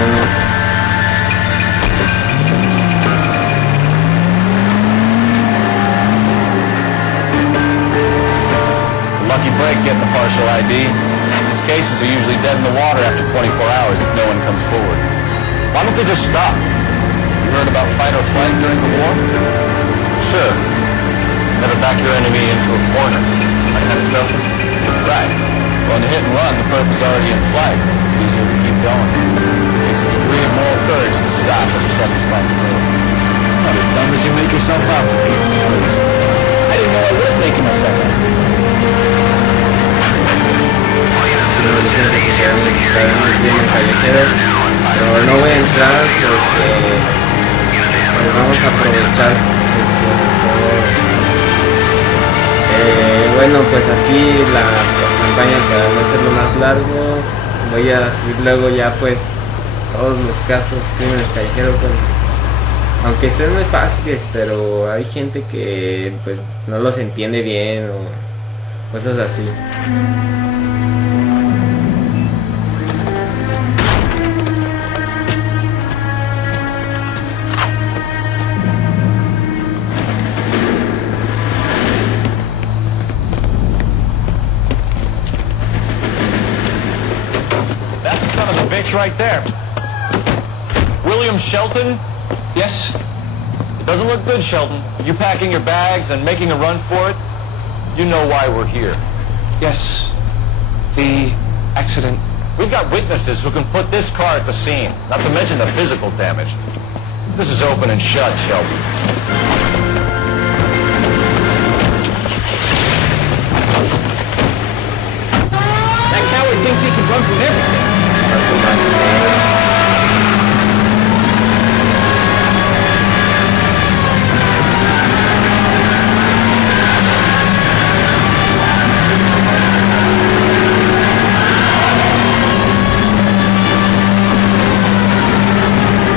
vámonos. It's a lucky break getting the partial ID. These cases are usually dead in the water after 24 hours if no one comes forward. Why don't they just stop? You heard about fight or flight during the war? Sure. Never back your enemy into a corner. That kind of stuff? Right. Well, in the hit and run, the perp is already in flight. It's easier to keep going. It takes a degree of moral courage to stop under such responsibility. Not as dumb as you make yourself out to be. I didn't know I was making myself out to be. Pero dicen que se quedan bien en callejero, pero no voy a entrar porque pues, vamos a aprovechar bueno, pues aquí la campaña, para no hacerlo más largo, voy a subir luego ya pues todos los casos crímenes callejeros, pues, aunque estén muy fáciles, pero hay gente que pues no los entiende bien o cosas así. Right there. William Shelton? Yes? It doesn't look good, Shelton. You packing your bags and making a run for it? You know why we're here. Yes. The accident. We've got witnesses who can put this car at the scene, not to mention the physical damage. This is open and shut, Shelton. That coward thinks he can run from everything.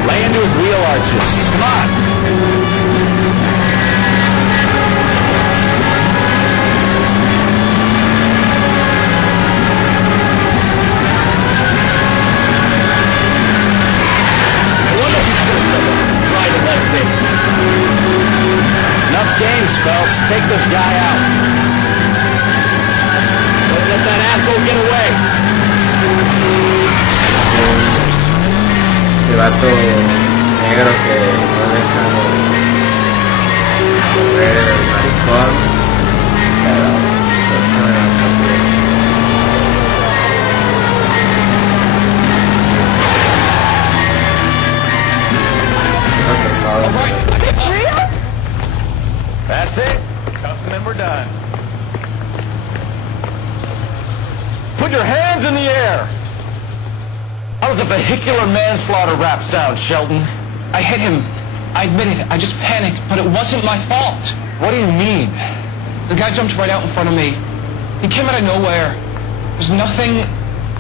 Lay into his wheel arches. Come on. Enough games, folks. Take this guy out. Don't let that asshole get away. Este vato negro que no deja correr el maricón, pero se fue a That's it. Cuff them and we're done. Put your hands in the air. How does a vehicular manslaughter rap sound, Shelton? I hit him. I admit it. I just panicked, but it wasn't my fault. What do you mean? The guy jumped right out in front of me. He came out of nowhere. There's nothing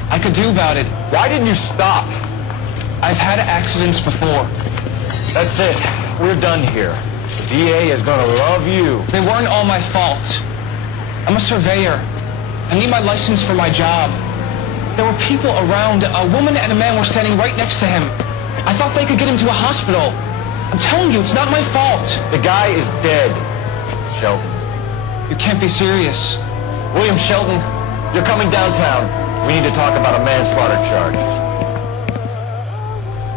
I could do about it. Why didn't you stop? I've had accidents before. That's it. We're done here. The DA is gonna love you. They weren't all my fault. I'm a surveyor. I need my license for my job. There were people around. A woman and a man were standing right next to him. I thought they could get him to a hospital. I'm telling you, it's not my fault. The guy is dead, Shelton. You can't be serious. William Shelton, you're coming downtown. We need to talk about a manslaughter charge.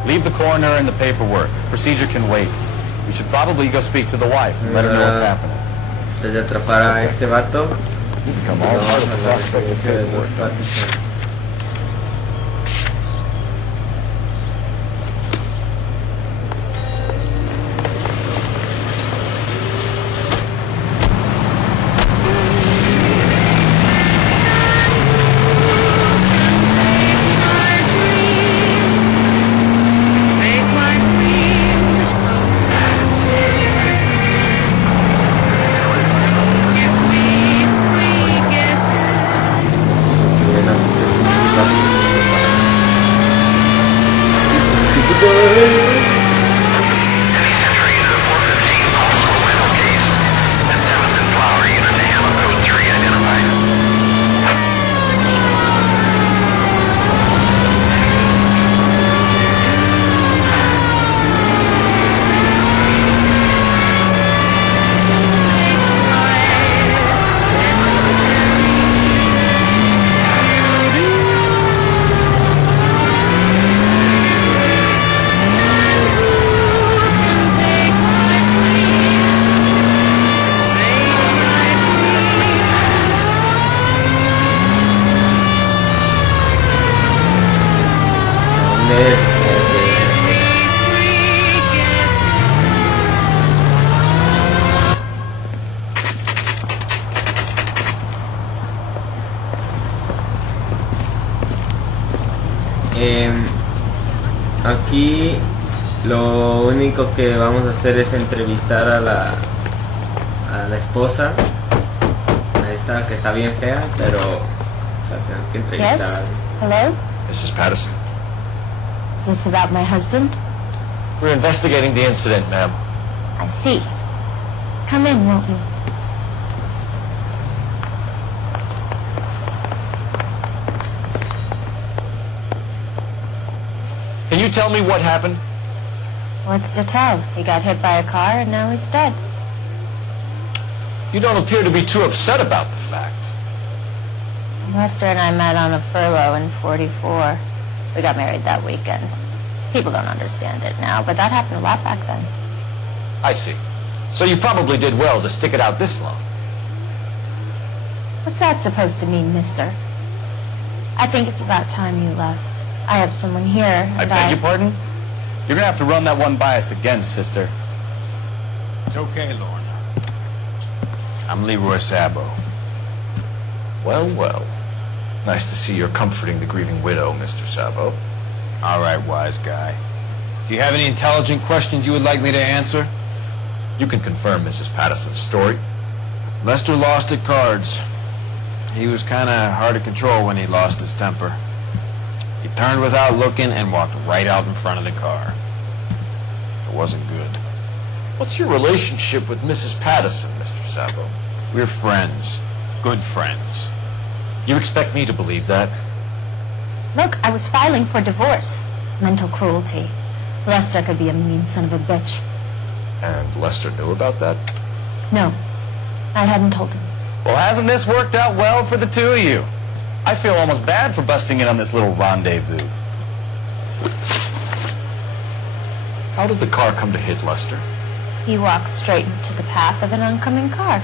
Leave the coroner and the paperwork. Procedure can wait. We should probably go speak to the wife and let her know what's happening. Desde atrapar a este vato, Come all part of the prospect of paperwork. Aquí lo único que vamos a hacer es entrevistar a la esposa, a esta que está bien fea, pero tenemos que entrevistar. Yes? Hello? Mrs. Patterson, Is this about my husband? we're investigating the incident, ma'am. I see. Come in, won't you? Can you tell me what happened? What's to tell? He got hit by a car and now he's dead. You don't appear to be too upset about the fact. Lester and I met on a furlough in 44. We got married that weekend. People don't understand it now, but that happened a lot back then. I see. So you probably did well to stick it out this long. What's that supposed to mean, mister? I think it's about time you left. I have someone here, and I beg your pardon? You're gonna have to run that one by us again, sister. It's okay, Lorna. I'm Leroy Sabo. Well, well. Nice to see you're comforting the grieving widow, Mr. Sabo. All right, wise guy. Do you have any intelligent questions you would like me to answer? You can confirm Mrs. Patterson's story. Lester lost at cards. He was kind of hard to control when he lost his temper. He turned without looking and walked right out in front of the car. It wasn't good. What's your relationship with Mrs. Patterson, Mr. Sabo? We're friends. Good friends. You expect me to believe that? Look, I was filing for divorce. Mental cruelty. Lester could be a mean son of a bitch. And Lester knew about that? No, I hadn't told him. Well, hasn't this worked out well for the two of you? I feel almost bad for busting in on this little rendezvous. How did the car come to hit Lester? He walked straight into the path of an oncoming car.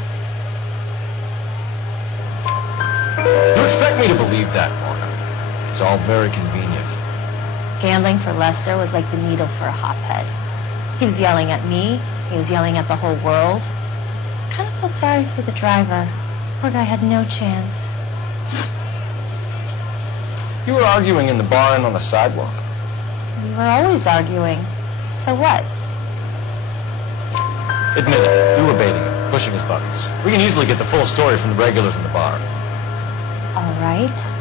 You expect me to believe that, Lorna? It's all very convenient. Gambling for Lester was like the needle for a hotbed. He was yelling at me. He was yelling at the whole world. I kind of felt sorry for the driver. Poor guy had no chance. You were arguing in the bar and on the sidewalk. We were always arguing. So what? Admit it, you were baiting him, pushing his buttons. We can easily get the full story from the regulars in the bar. All right.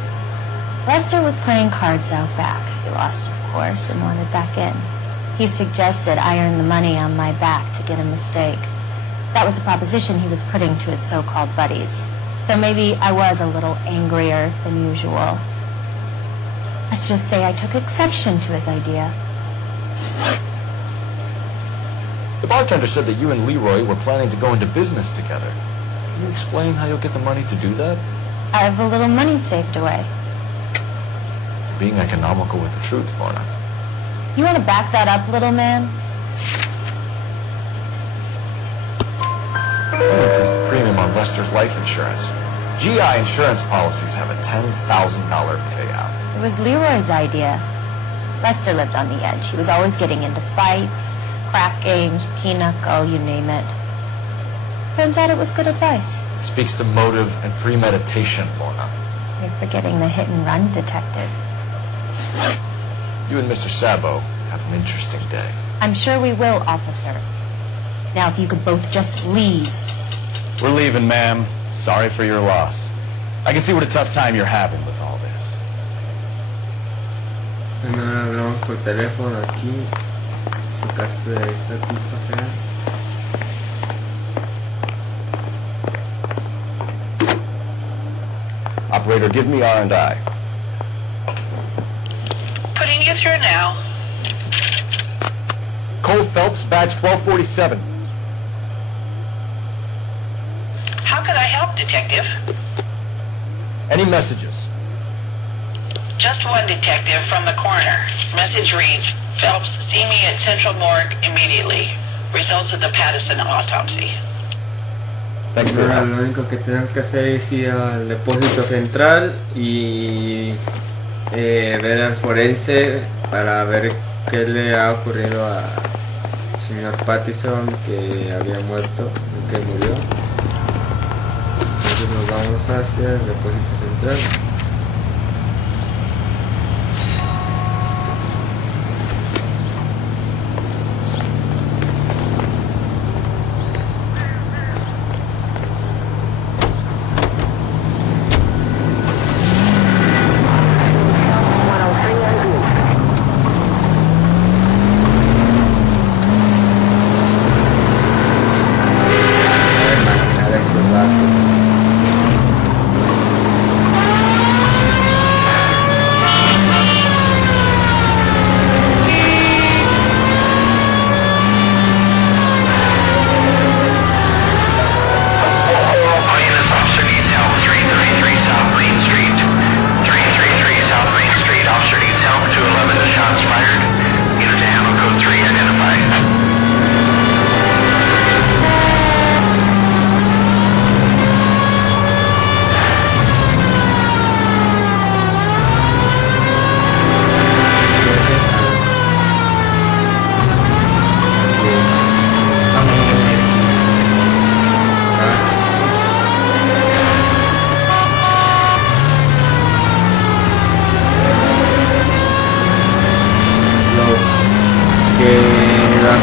Lester was playing cards out back. He lost, of course, and wanted back in. He suggested I earn the money on my back to get a mistake. That was the proposition he was putting to his so-called buddies. So maybe I was a little angrier than usual. Let's just say I took exception to his idea. The bartender said that you and Leroy were planning to go into business together. Can you explain how you'll get the money to do that? I have a little money saved away. You're being economical with the truth, Lorna. You want to back that up, little man? I'm going to increase the premium on Lester's life insurance. GI insurance policies have a $10,000 payout. It was Leroy's idea. Lester lived on the edge. He was always getting into fights, crack games, pinochle, you name it. Turns out it was good advice. It speaks to motive and premeditation, Lorna. You're forgetting the hit-and-run detective. You and Mr. Sabo have an interesting day. I'm sure we will, officer. Now, if you could both just leave. We're leaving, ma'am. Sorry for your loss. I can see what a tough time you're having with all this. Bueno, ahora hablamos por teléfono aquí. Su casa de esta tipa fea. Operator, give me R&I. Putting you through now. Cole Phelps, badge 1247. How can I help, Detective? Any messages? Just one detective from the coroner. Message reads, Phelps, see me at Central Morgue immediately. Results of the Patterson autopsy. Ahora lo único que tenemos que hacer es ir al depósito central y ver al forense para ver qué le ha ocurrido al señor Patterson, que había muerto, que murió. Entonces nos vamos hacia el depósito central.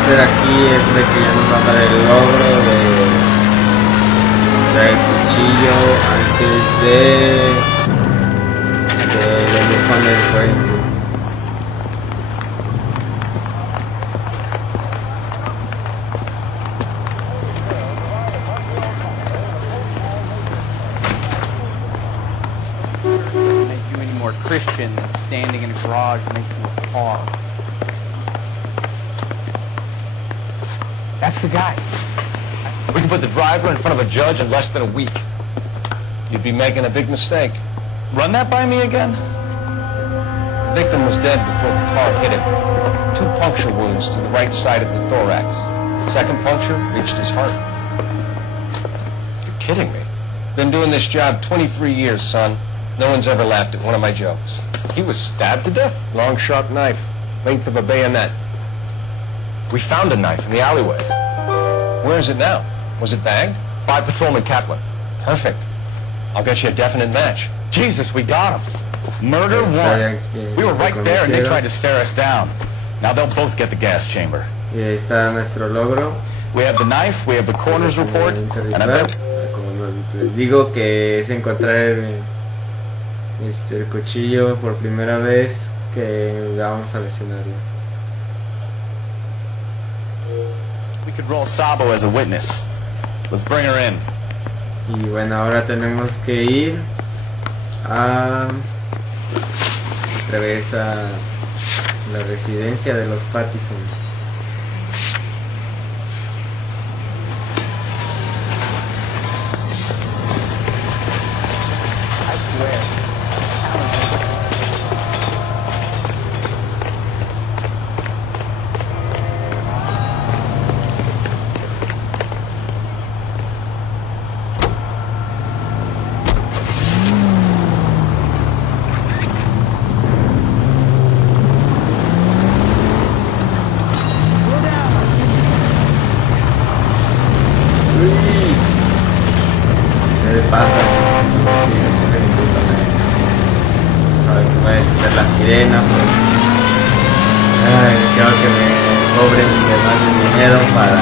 hacer aquí es de que ya nos va a dar el logro de traer el cuchillo antes de venir con el juez. Christian than standing in a garage making a car. That's the guy. We can put the driver in front of a judge in less than a week. You'd be making a big mistake. Run that by me again? The victim was dead before the car hit him. 2 puncture wounds to the right side of the thorax. Second puncture reached his heart. You're kidding me. Been doing this job 23 years, son. No one's ever laughed at one of my jokes. He was stabbed to death? Long, sharp knife. Length of a bayonet. We found a knife in the alleyway. Where is it now? Was it bagged? By Patrolman Kaplan. Perfect. I'll get you a definite match. Jesus, we got him. Murder one. We were right there and they tried to stare us down. Now they'll both get the gas chamber. Y ahí está nuestro logro. We have the knife, we have the coroner's report, and I bet... Como les digo que es encontrar el cuchillo por primera vez que vamos al escenario. We could roll Sabo as a witness. Let's bring her in. Y bueno, ahora tenemos que ir a otra vez a la residencia de los Pattison. La sirena, pues, creo que me cobren de más de dinero para